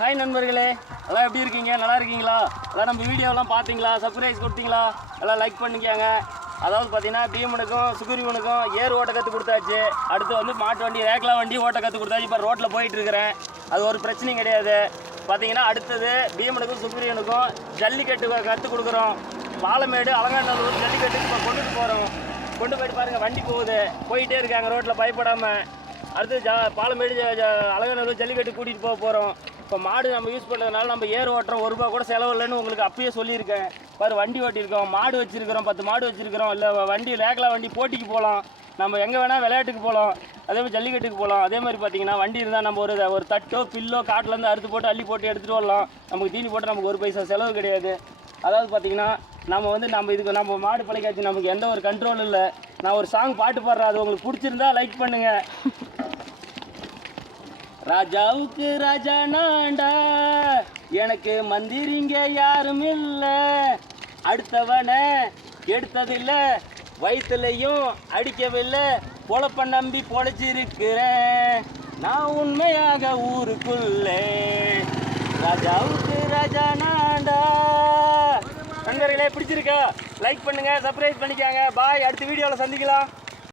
Hi நண்பர்களே, எல்லாம் எப்படி இருக்கீங்க? நல்லா இருக்கீங்களா? எல்லாம் நம்ம வீடியோலாம் பார்த்தீங்களா? சப்ஸ்கிரைப் கொடுத்தீங்களா? எல்லாம் லைக் பண்ணிக்கோங்க. அதாவது பார்த்தீங்கன்னா பீமனுக்கும் சுகுரிவனுக்கும் ஏர் ஓட்ட கற்றுக் கொடுத்தாச்சு. அடுத்து வந்து மாட்டு வண்டி ரேக்லா வண்டி ஓட்ட கற்றுக் கொடுத்தாச்சு. இப்போ ரோட்டில் போயிட்டுருக்கிறேன். அது ஒரு பிரச்சனையும் கிடையாது. பார்த்தீங்கன்னா அடுத்தது பீமனுக்கும் சுகுரிவனுக்கும் ஜல்லிக்கட்டு கற்றுக் கொடுக்குறோம். பாலமேடு அலங்காநல்லூர் ஜல்லிக்கட்டுக்கு இப்போ கொண்டுட்டு போகிறோம். கொண்டு போயிட்டு பாருங்கள், வண்டி போயிட்டே இருக்காங்க ரோட்டில் பயப்படாமல். அடுத்து பாலமேடு அலங்காநல்லூர் ஜல்லிக்கட்டு கூட்டிகிட்டு போகிறோம். இப்போ மாடு நம்ம யூஸ் பண்ணுறதுனால நம்ம ஏர் ஓட்டுறோம், ₹1 கூட செலவு இல்லைன்னு உங்களுக்கு அப்பயே சொல்லியிருக்கேன். பாரு, வண்டி ஓட்டியிருக்கோம், மாடு வச்சுருக்கிறோம், 10 மாடு வச்சுருக்கிறோம். இல்லை வண்டி ரேக்லா வண்டி போட்டிக்கு போகலாம், நம்ம எங்கே வேணால் விளையாட்டுக்கு போகலாம், அதே மாதிரி ஜல்லிக்கட்டுக்கு போகலாம். அதே மாதிரி பார்த்தீங்கன்னா வண்டி இருந்தால் நம்ம ஒரு தட்டோ பில்லோ காட்டிலேருந்து அறுத்து போட்டு அள்ளி போட்டு எடுத்துகிட்டு வரலாம். நமக்கு தீனி போட்டு நமக்கு 1 பைசா செலவு கிடையாது. அதாவது பார்த்தீங்கன்னா நம்ம இதுக்கு நம்ம மாடு பழைக்காச்சு, நமக்கு எந்த ஒரு கண்ட்ரோல் இல்லை. நான் ஒரு சாங் பாட்டு பாடுறேன், அது உங்களுக்கு பிடிச்சிருந்தா லைக் பண்ணுங்கள். ராஜாவுக்கு ராஜா நான்டா, எனக்கு மந்திரிங்க யாரும் இல்லை, அடுத்தவனை எடுத்ததில்லை, வயிற்றுலையும் அடிக்கவில்லை, பொழப்ப நம்பி பொழைச்சிருக்கிறேன் நான் உண்மையாக ஊருக்குள்ளே. ராஜாவுக்கு ராஜா நான்டா. நண்பர்களே, பிடிச்சிருக்கா? லைக் பண்ணுங்க, சப்ஸ்கிரைப் பண்ணிக்காங்க. பாய், அடுத்த வீடியோவில் சந்திக்கலாம்.